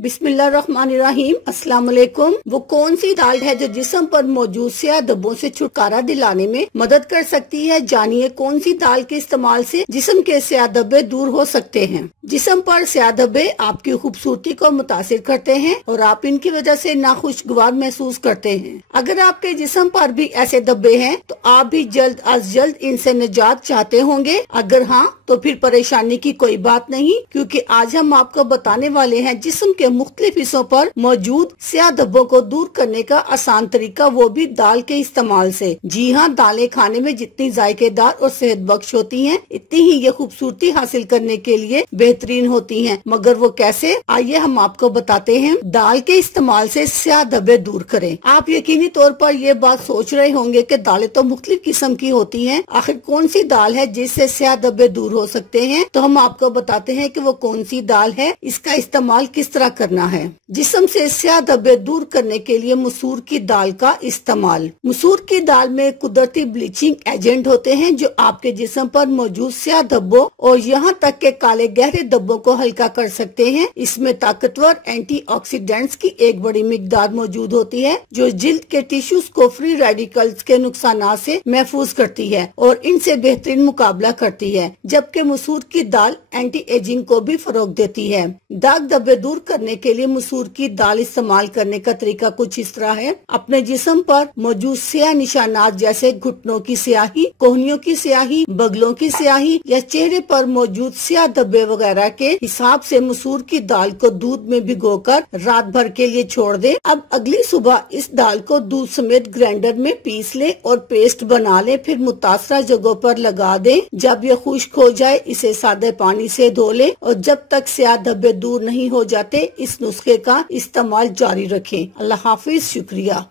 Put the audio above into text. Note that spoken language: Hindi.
बिस्मिल्लाहिर्रहमानिर्रहीम। अस्सलाम वालेकुम। वो कौन सी दाल है जो जिस्म पर मौजूद स्याह धब्बों से छुटकारा दिलाने में मदद कर सकती है? जानिए कौन सी दाल के इस्तेमाल से जिस्म के स्याह धब्बे दूर हो सकते हैं। जिस्म पर स्याह धब्बे आपकी खूबसूरती को मुतासिर करते हैं और आप इनकी वजह से नाखुशगवार महसूस करते हैं। अगर आपके जिस्म पर भी ऐसे धब्बे हैं तो आप भी जल्द अज जल्द इनसे निजात चाहते होंगे। अगर हाँ तो फिर परेशानी की कोई बात नहीं, क्योंकि आज हम आपको बताने वाले हैं जिस्म के मुख्तलिफ हिस्सों पर मौजूद स्याह धब्बों को दूर करने का आसान तरीका, वो भी दाल के इस्तेमाल से। जी हाँ, दालें खाने में जितनी जायकेदार और सेहत बख्श होती हैं, इतनी ही ये खूबसूरती हासिल करने के लिए बेहतरीन होती हैं। मगर वो कैसे, आइए हम आपको बताते हैं। दाल के इस्तेमाल से स्याह धब्बे दूर करें। आप यकीनी तौर पर ये बात सोच रहे होंगे कि दालें तो मुख्तलिफ किस्म की होती हैं, आखिर कौन सी दाल है जिससे स्याह धब्बे दूर हो सकते हैं? तो हम आपको बताते हैं कि वो कौन सी दाल है, इसका इस्तेमाल किस तरह करना है। जिस्म से स्याह धब्बे दूर करने के लिए मसूर की दाल का इस्तेमाल। मसूर की दाल में कुदरती ब्लीचिंग एजेंट होते हैं जो आपके जिस्म पर मौजूद स्याह धब्बों और यहाँ तक के काले गहरे धब्बों को हल्का कर सकते हैं। इसमें ताकतवर एंटीऑक्सीडेंट्स की एक बड़ी मिकदार मौजूद होती है जो जिल्द के टिश्यूज को फ्री रेडिकल्स के नुकसान से महफूज करती है और इनसे बेहतरीन मुकाबला करती है। जबकि मसूर की दाल एंटी एजिंग को भी फरोग देती है। दाग धब्बे दूर करने के लिए मसूर की दाल इस्तेमाल करने का तरीका कुछ इस तरह है। अपने जिस्म पर मौजूद स्याह निशानात जैसे घुटनों की स्याही, कोहनियों की स्याही, बगलों की स्याही या चेहरे पर मौजूद स्याह धब्बे वगैरह के हिसाब से मसूर की दाल को दूध में भिगोकर रात भर के लिए छोड़ दें। अब अगली सुबह इस दाल को दूध समेत ग्राइंडर में पीस लें और पेस्ट बना लें। फिर मुतासरा जगहों पर लगा दें। जब ये खुश्क हो जाए इसे सादे पानी से धो लें और जब तक स्याह धब्बे दूर नहीं हो जाते इस नुस्खे का इस्तेमाल जारी रखें। अल्लाह हाफिज, शुक्रिया।